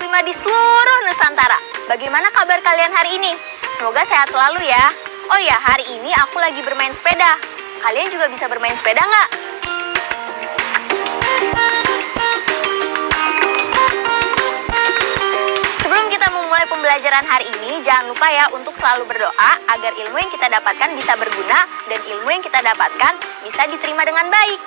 kelas 5 di seluruh Nusantara. Bagaimana kabar kalian hari ini? Semoga sehat selalu ya. Oh ya, hari ini aku lagi bermain sepeda. Kalian juga bisa bermain sepeda nggak? Sebelum kita memulai pembelajaran hari ini, jangan lupa ya untuk selalu berdoa agar ilmu yang kita dapatkan bisa berguna dan ilmu yang kita dapatkan bisa diterima dengan baik.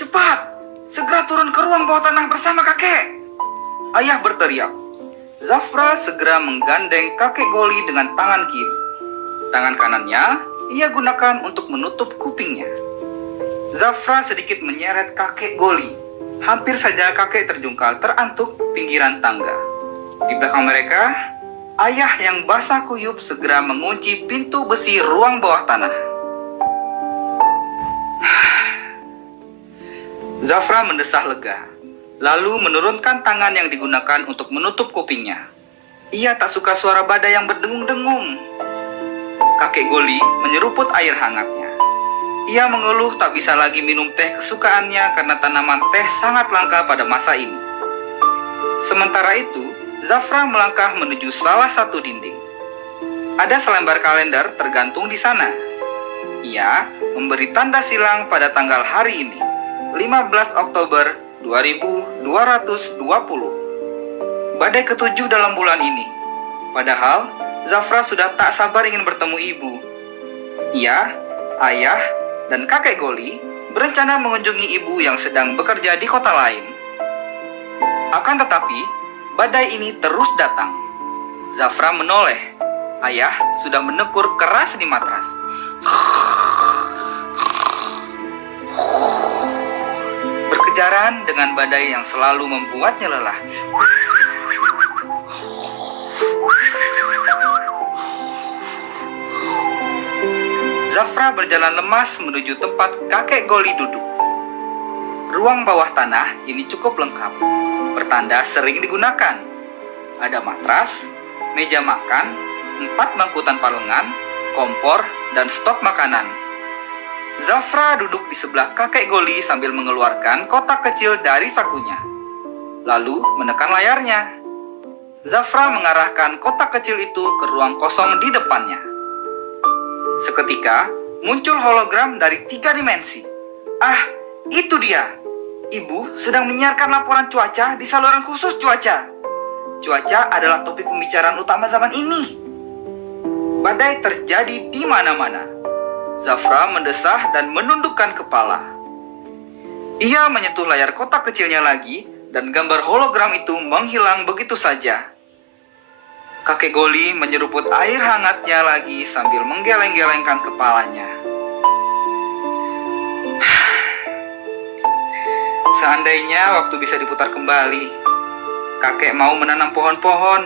Cepat! Segera turun ke ruang bawah tanah bersama kakek! Ayah berteriak. Zafra segera menggandeng kakek Goli dengan tangan kiri. Tangan kanannya ia gunakan untuk menutup kupingnya. Zafra sedikit menyeret kakek Goli. Hampir saja kakek terjungkal terantuk pinggiran tangga. Di belakang mereka, ayah yang basah kuyup segera mengunci pintu besi ruang bawah tanah. Zafra mendesah lega, lalu menurunkan tangan yang digunakan untuk menutup kupingnya. Ia tak suka suara badai yang berdengung-dengung. Kakek Goli menyeruput air hangatnya. Ia mengeluh tak bisa lagi minum teh kesukaannya karena tanaman teh sangat langka pada masa ini. Sementara itu, Zafra melangkah menuju salah satu dinding. Ada selembar kalender tergantung di sana. Ia memberi tanda silang pada tanggal hari ini, 15 Oktober 2220. Badai ketujuh dalam bulan ini. Padahal Zafra sudah tak sabar ingin bertemu ibu. Ia, ayah, dan kakek Goli berencana mengunjungi ibu yang sedang bekerja di kota lain. Akan tetapi, badai ini terus datang. Zafra menoleh. Ayah sudah menekur keras di matras. Berkejaran dengan badai yang selalu membuatnya lelah. Zafra berjalan lemas menuju tempat kakek Goli duduk. Ruang bawah tanah ini cukup lengkap. Pertanda sering digunakan. Ada matras, meja makan, 4 bangku tanpa lengan, kompor, dan stok makanan. Zafra duduk di sebelah kakek Goli sambil mengeluarkan kotak kecil dari sakunya. Lalu menekan layarnya. Zafra mengarahkan kotak kecil itu ke ruang kosong di depannya. Seketika muncul hologram dari 3 dimensi. Ah, itu dia. Ibu sedang menyiarkan laporan cuaca di saluran khusus cuaca. Cuaca adalah topik pembicaraan utama zaman ini. Badai terjadi di mana-mana. Zafra mendesah dan menundukkan kepala. Ia menyentuh layar kotak kecilnya lagi dan gambar hologram itu menghilang begitu saja. Kakek Goli menyeruput air hangatnya lagi sambil menggeleng-gelengkan kepalanya. Seandainya waktu bisa diputar kembali, kakek mau menanam pohon-pohon.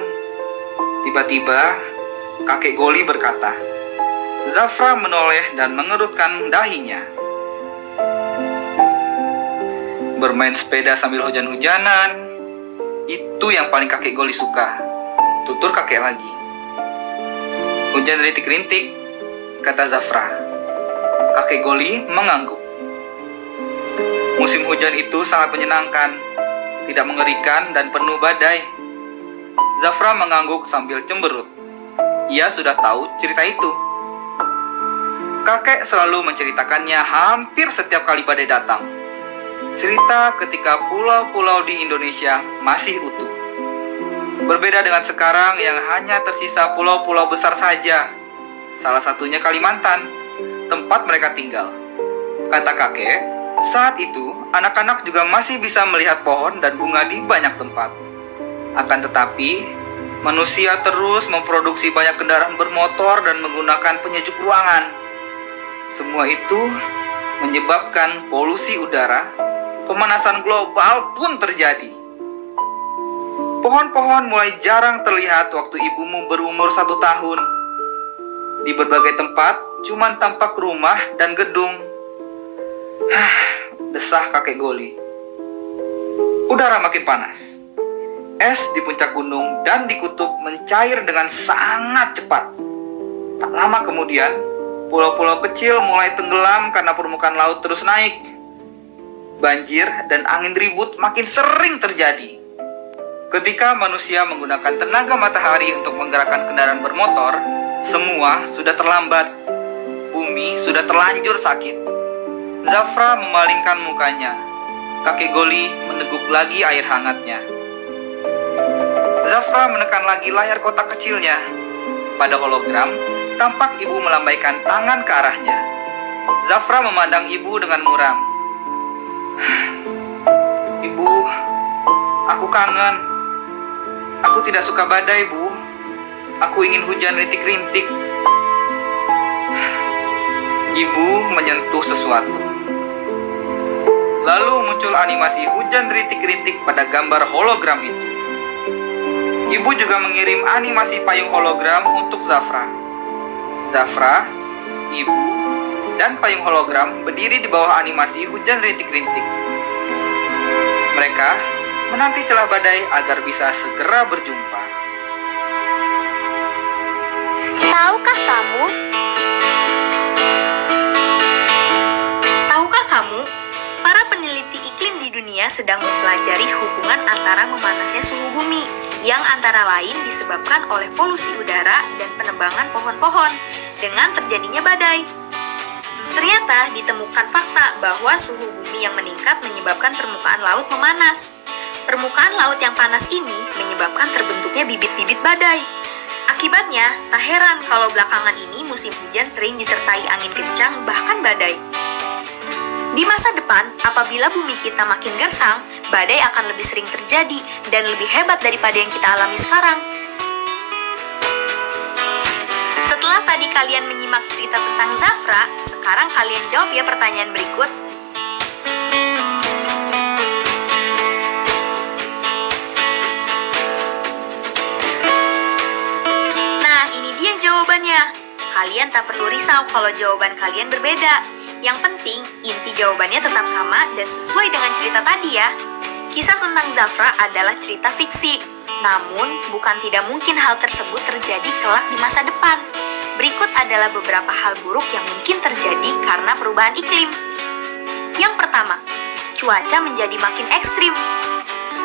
Tiba-tiba, kakek Goli berkata. Zafra menoleh dan mengerutkan dahinya. Bermain sepeda sambil hujan-hujanan, itu yang paling kakek Goli suka. Tutur kakek lagi. Hujan rintik-rintik, kata Zafra. Kakek Goli mengangguk. Musim hujan itu sangat menyenangkan, tidak mengerikan dan penuh badai. Zafra mengangguk sambil cemberut. Ia sudah tahu cerita itu. Kakek selalu menceritakannya hampir setiap kali badai datang. Cerita ketika pulau-pulau di Indonesia masih utuh. Berbeda dengan sekarang yang hanya tersisa pulau-pulau besar saja. Salah satunya Kalimantan, tempat mereka tinggal. Kata kakek, saat itu anak-anak juga masih bisa melihat pohon dan bunga di banyak tempat. Akan tetapi, manusia terus memproduksi banyak kendaraan bermotor dan menggunakan penyejuk ruangan. Semua itu menyebabkan polusi udara, pemanasan global pun terjadi. Pohon-pohon mulai jarang terlihat waktu ibumu berumur 1 tahun. Di berbagai tempat, cuma tampak rumah dan gedung. Desah kakek Goli. Udara makin panas. Es di puncak gunung dan di kutub mencair dengan sangat cepat. Tak lama kemudian, pulau-pulau kecil mulai tenggelam karena permukaan laut terus naik. Banjir dan angin ribut makin sering terjadi. Ketika manusia menggunakan tenaga matahari untuk menggerakkan kendaraan bermotor, semua sudah terlambat. Bumi sudah terlanjur sakit. Zafra memalingkan mukanya. Kakek Goli meneguk lagi air hangatnya. Zafra menekan lagi layar kotak kecilnya. Pada hologram, tampak ibu melambaikan tangan ke arahnya. Zafra memandang ibu dengan muram. Ibu, aku kangen. Aku tidak suka badai, Bu. Aku ingin hujan rintik-rintik. Ibu menyentuh sesuatu. Lalu muncul animasi hujan rintik-rintik pada gambar hologram itu. Ibu juga mengirim animasi payung hologram untuk Zafra. Zafra, ibu, dan payung hologram berdiri di bawah animasi hujan rintik-rintik. Mereka menanti celah badai agar bisa segera berjumpa. Tahukah kamu, para peneliti iklim di dunia sedang mempelajari hubungan antara memanasnya suhu bumi yang antara lain disebabkan oleh polusi udara dan penebangan pohon-pohon dengan terjadinya badai. Ternyata ditemukan fakta bahwa suhu bumi yang meningkat menyebabkan permukaan laut memanas. Permukaan laut yang panas ini menyebabkan terbentuknya bibit-bibit badai. Akibatnya, tak heran kalau belakangan ini musim hujan sering disertai angin kencang bahkan badai. Di masa depan, apabila bumi kita makin gersang, badai akan lebih sering terjadi dan lebih hebat daripada yang kita alami sekarang. Setelah tadi kalian menyimak cerita tentang Zafra, sekarang kalian jawab ya pertanyaan berikut. Nah, ini dia jawabannya. Kalian tak perlu risau kalau jawaban kalian berbeda. Yang penting, inti jawabannya tetap sama dan sesuai dengan cerita tadi ya. Kisah tentang Zafra adalah cerita fiksi. Namun, bukan tidak mungkin hal tersebut terjadi kelak di masa depan. Berikut adalah beberapa hal buruk yang mungkin terjadi karena perubahan iklim. Yang pertama, cuaca menjadi makin ekstrim.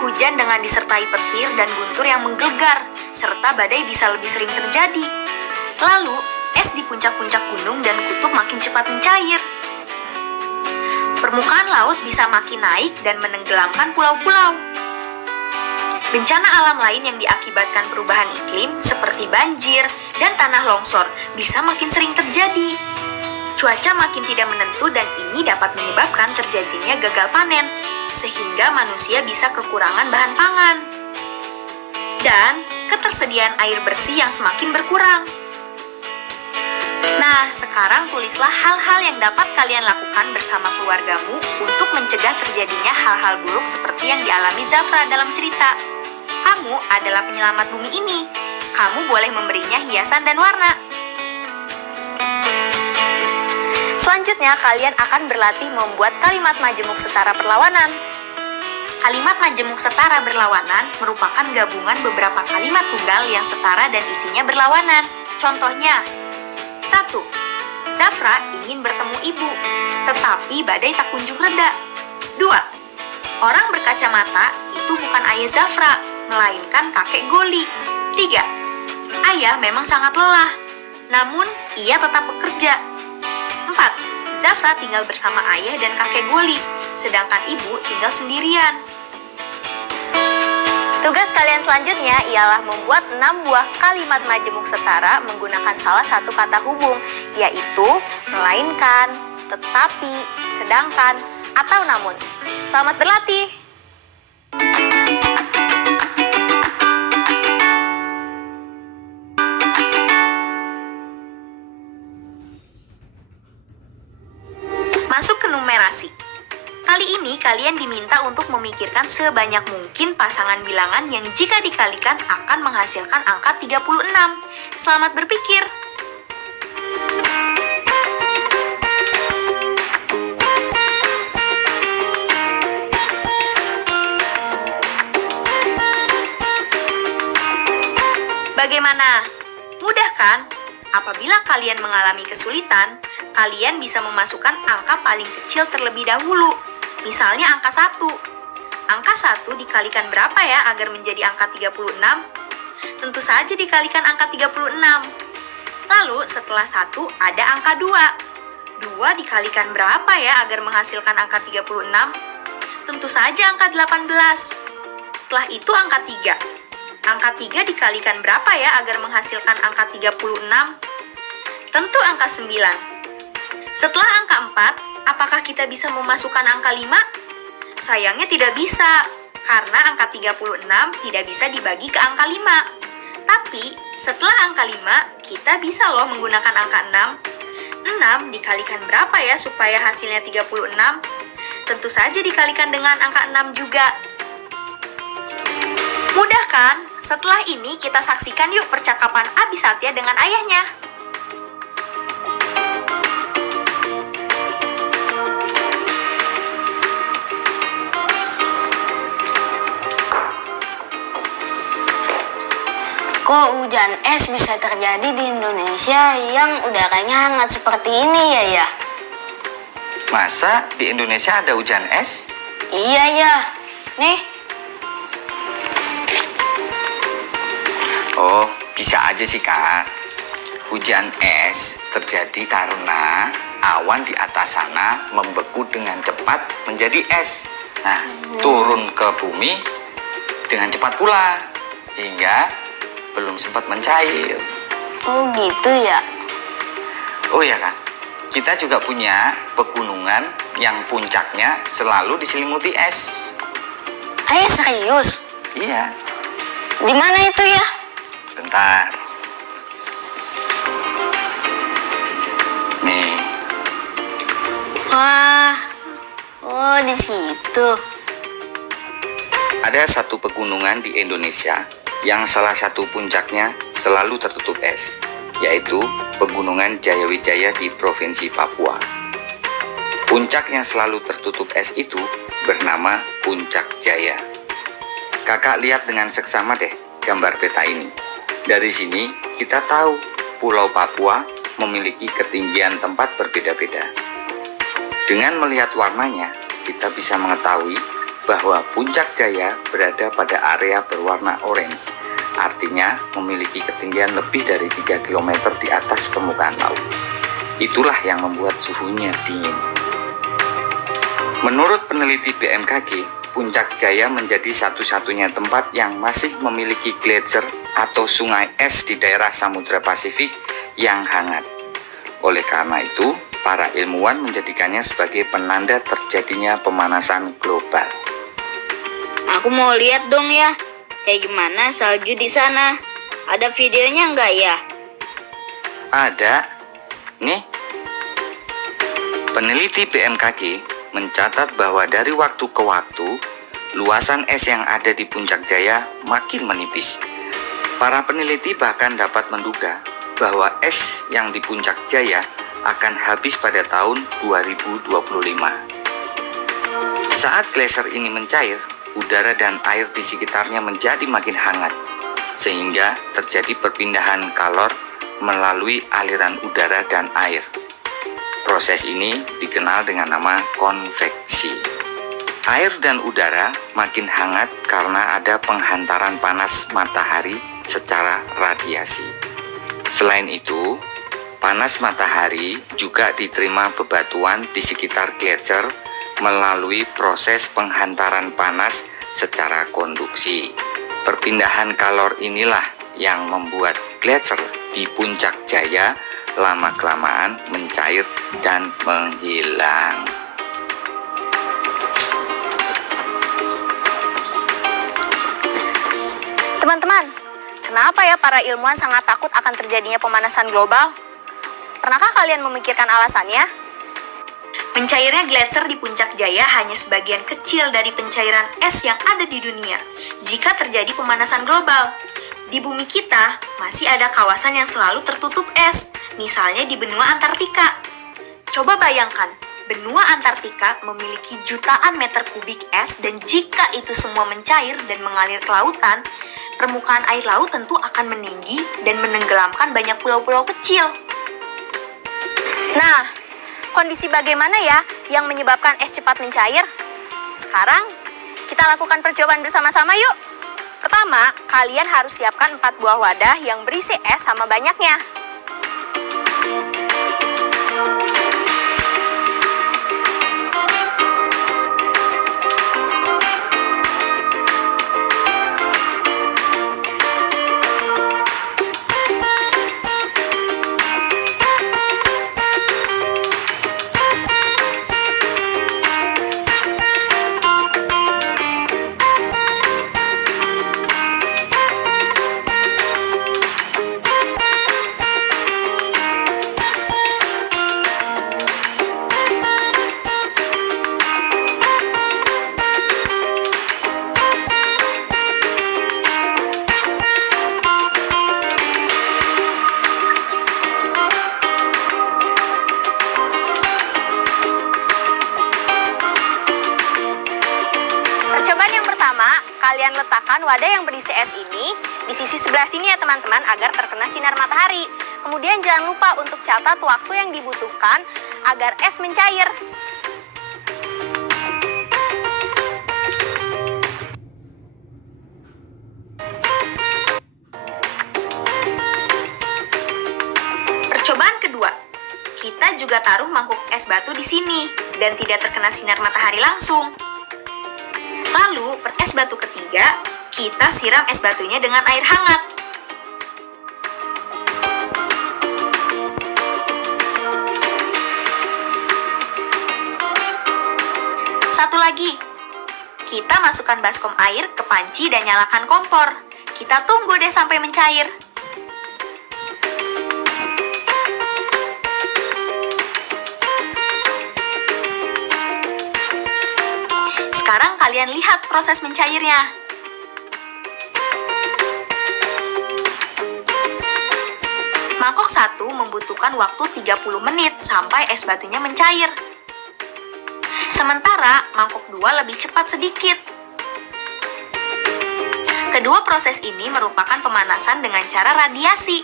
Hujan dengan disertai petir dan guntur yang menggelegar, serta badai bisa lebih sering terjadi. Lalu, es di puncak-puncak gunung dan kutub makin cepat mencair. Permukaan laut bisa makin naik dan menenggelamkan pulau-pulau. Bencana alam lain yang diakibatkan perubahan iklim seperti banjir dan tanah longsor bisa makin sering terjadi. Cuaca makin tidak menentu dan ini dapat menyebabkan terjadinya gagal panen, sehingga manusia bisa kekurangan bahan pangan. Dan ketersediaan air bersih yang semakin berkurang. Nah, sekarang tulislah hal-hal yang dapat kalian lakukan bersama keluargamu untuk mencegah terjadinya hal-hal buruk seperti yang dialami Zafra dalam cerita. Kamu adalah penyelamat bumi ini. Kamu boleh memberinya hiasan dan warna. Selanjutnya, kalian akan berlatih membuat kalimat majemuk setara perlawanan. Kalimat majemuk setara berlawanan merupakan gabungan beberapa kalimat tunggal yang setara dan isinya berlawanan. Contohnya, 1. Zafra ingin bertemu ibu, tetapi badai tak kunjung reda. 2. Orang berkacamata itu bukan ayah Zafra, melainkan kakek Goli. 3. Ayah memang sangat lelah, namun ia tetap bekerja. 4. Zafra tinggal bersama ayah dan kakek Goli, sedangkan ibu tinggal sendirian. Tugas kalian selanjutnya ialah membuat 6 buah kalimat majemuk setara menggunakan salah satu kata hubung, yaitu melainkan, tetapi, sedangkan, atau namun. Selamat berlatih! Masuk ke numerasi. Kali ini kalian diminta untuk memikirkan sebanyak mungkin pasangan bilangan yang jika dikalikan akan menghasilkan angka 36. Selamat berpikir! Bagaimana? Mudah kan? Apabila kalian mengalami kesulitan, kalian bisa memasukkan angka paling kecil terlebih dahulu. Misalnya angka 1. Angka 1 dikalikan berapa ya agar menjadi angka 36? Tentu saja dikalikan angka 36. Lalu setelah 1 ada angka 2. 2 dikalikan berapa ya agar menghasilkan angka 36? Tentu saja angka 18. Setelah itu angka 3. Angka 3 dikalikan berapa ya agar menghasilkan angka 36? Tentu angka 9. Setelah angka 4, apakah kita bisa memasukkan angka 5? Sayangnya tidak bisa, karena angka 36 tidak bisa dibagi ke angka 5. Tapi, setelah angka 5, kita bisa loh menggunakan angka 6. 6 dikalikan berapa ya supaya hasilnya 36? Tentu saja dikalikan dengan angka 6 juga. Mudah kan? Setelah ini kita saksikan yuk percakapan Abi Satya dengan ayahnya. Kok hujan es bisa terjadi di Indonesia yang udaranya hangat seperti ini ya? Masa di Indonesia ada hujan es? Iya ya. Nih, Oh, bisa aja sih, Kak. Hujan es terjadi karena awan di atas sana membeku dengan cepat menjadi es. Nah, turun ke bumi dengan cepat pula, hingga belum sempat mencair. oh gitu ya. Oh ya, Kak. Kita juga punya pegunungan yang puncaknya selalu diselimuti es. Ayah serius? Iya, Di mana itu ya? sebentar. Nih, Wah, oh di situ. ada satu pegunungan di Indonesia yang salah satu puncaknya selalu tertutup es, yaitu Pegunungan Jayawijaya di Provinsi Papua. Puncak yang selalu tertutup es itu bernama Puncak Jaya. Kakak lihat dengan seksama deh gambar peta ini. Dari sini kita tahu Pulau Papua memiliki ketinggian tempat berbeda-beda. Dengan melihat warnanya, kita bisa mengetahui bahwa Puncak Jaya berada pada area berwarna orange, artinya memiliki ketinggian lebih dari 3 km di atas permukaan laut. Itulah yang membuat suhunya dingin. Menurut peneliti BMKG, Puncak Jaya menjadi satu-satunya tempat yang masih memiliki gletser atau sungai es di daerah Samudra Pasifik yang hangat. Oleh karena itu, para ilmuwan menjadikannya sebagai penanda terjadinya pemanasan global. Aku mau lihat dong ya. Kayak gimana salju di sana? Ada videonya nggak ya? Ada, nih, peneliti BMKG mencatat bahwa dari waktu ke waktu, luasan es yang ada di Puncak Jaya makin menipis. Para peneliti bahkan dapat menduga bahwa es yang di Puncak Jaya akan habis pada tahun 2025. Saat gletser ini mencair, udara dan air di sekitarnya menjadi makin hangat, sehingga terjadi perpindahan kalor melalui aliran udara dan air. Proses ini dikenal dengan nama konveksi. Air dan udara makin hangat karena ada penghantaran panas matahari secara radiasi. Selain itu, panas matahari juga diterima bebatuan di sekitar gletser melalui proses penghantaran panas secara konduksi. Perpindahan kalor inilah yang membuat gletser di Puncak Jaya lama-kelamaan mencair dan menghilang. Teman-teman, kenapa ya para ilmuwan sangat takut akan terjadinya pemanasan global? Pernahkah kalian memikirkan alasannya? Mencairnya gletser di Puncak Jaya hanya sebagian kecil dari pencairan es yang ada di dunia jika terjadi pemanasan global. Di bumi kita masih ada kawasan yang selalu tertutup es, misalnya di benua Antartika. Coba bayangkan, benua Antartika memiliki jutaan meter kubik es dan jika itu semua mencair dan mengalir ke lautan, permukaan air laut tentu akan meninggi dan menenggelamkan banyak pulau-pulau kecil. Nah, kondisi bagaimana ya yang menyebabkan es cepat mencair? Sekarang, kita lakukan percobaan bersama-sama yuk. Pertama, kalian harus siapkan 4 buah wadah yang berisi es sama banyaknya. Percobaan yang pertama, kalian letakkan wadah yang berisi es ini di sisi sebelah sini ya teman-teman agar terkena sinar matahari. Kemudian jangan lupa untuk catat waktu yang dibutuhkan agar es mencair. Percobaan kedua, kita juga taruh mangkuk es batu di sini dan tidak terkena sinar matahari langsung. Lalu, per es batu ketiga, kita siram es batunya dengan air hangat. Satu lagi, kita masukkan baskom air ke panci dan nyalakan kompor. Kita tunggu deh sampai mencair. Sekarang kalian lihat proses mencairnya. Mangkok 1 membutuhkan waktu 30 menit sampai es batunya mencair. Sementara mangkok 2 lebih cepat sedikit. Kedua proses ini merupakan pemanasan dengan cara radiasi.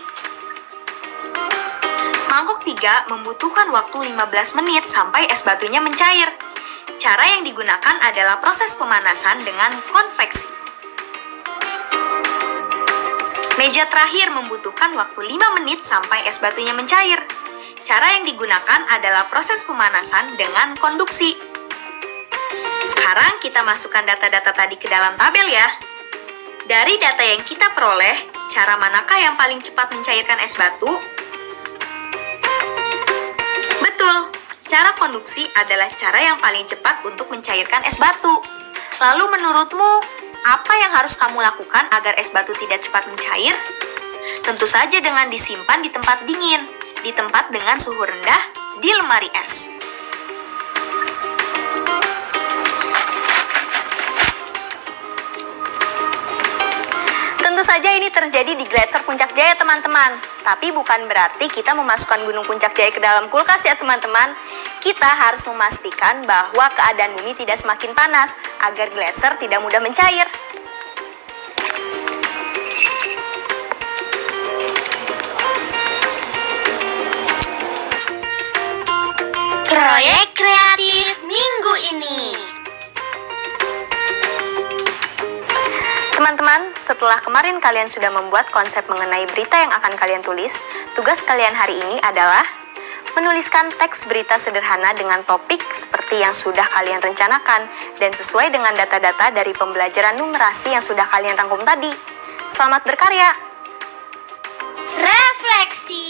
Mangkok 3 membutuhkan waktu 15 menit sampai es batunya mencair. Cara yang digunakan adalah proses pemanasan dengan konveksi. Meja terakhir membutuhkan waktu 5 menit sampai es batunya mencair. Cara yang digunakan adalah proses pemanasan dengan konduksi. Sekarang kita masukkan data-data tadi ke dalam tabel ya. Dari data yang kita peroleh, cara manakah yang paling cepat mencairkan es batu? Betul. Cara konduksi adalah cara yang paling cepat untuk mencairkan es batu. Lalu menurutmu, apa yang harus kamu lakukan agar es batu tidak cepat mencair? Tentu saja dengan disimpan di tempat dingin, di tempat dengan suhu rendah, di lemari es. Tentu saja ini terjadi di Gletser Puncak Jaya teman-teman. Tapi bukan berarti kita memasukkan Gunung Puncak Jaya ke dalam kulkas ya teman-teman. Kita harus memastikan bahwa keadaan bumi tidak semakin panas agar gletser tidak mudah mencair. Proyek kreatif minggu ini. Teman-teman, setelah kemarin kalian sudah membuat konsep mengenai berita yang akan kalian tulis, tugas kalian hari ini adalah menuliskan teks berita sederhana dengan topik seperti yang sudah kalian rencanakan dan sesuai dengan data-data dari pembelajaran numerasi yang sudah kalian rangkum tadi. Selamat berkarya! Refleksi.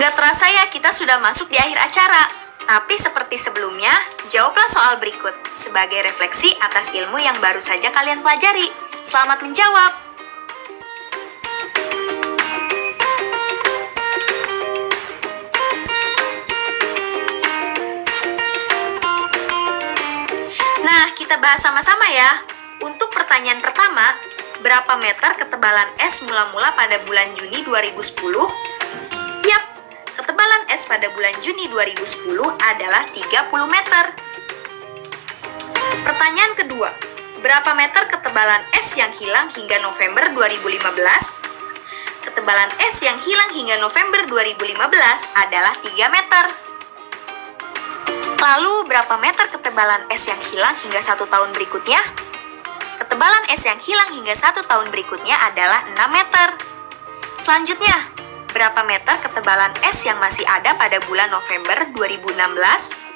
Gak terasa ya kita sudah masuk di akhir acara. Tapi seperti sebelumnya, jawablah soal berikut sebagai refleksi atas ilmu yang baru saja kalian pelajari. Selamat menjawab! Nah, kita bahas sama-sama ya. Untuk pertanyaan pertama, berapa meter ketebalan es mula-mula pada bulan Juni 2010? Yap, ketebalan es pada bulan Juni 2010 adalah 30 meter. Pertanyaan kedua, Berapa meter ketebalan es yang hilang hingga November 2015? Ketebalan es yang hilang hingga November 2015 adalah 3 meter. Lalu, berapa meter ketebalan es yang hilang hingga 1 tahun berikutnya? Ketebalan es yang hilang hingga 1 tahun berikutnya adalah 6 meter. Selanjutnya, berapa meter ketebalan es yang masih ada pada bulan November 2016?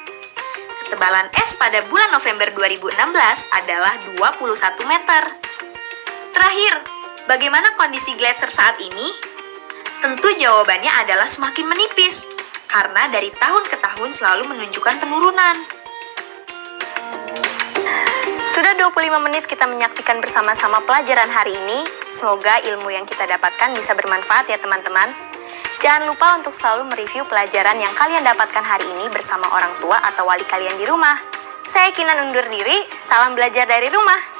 Ketebalan es pada bulan November 2016 adalah 21 meter. Terakhir, bagaimana kondisi gletser saat ini? Tentu jawabannya adalah semakin menipis, karena dari tahun ke tahun selalu menunjukkan penurunan. Sudah 25 menit kita menyaksikan bersama-sama pelajaran hari ini. Semoga ilmu yang kita dapatkan bisa bermanfaat ya teman-teman. Jangan lupa untuk selalu mereview pelajaran yang kalian dapatkan hari ini bersama orang tua atau wali kalian di rumah. Saya Kinan undur diri, salam belajar dari rumah.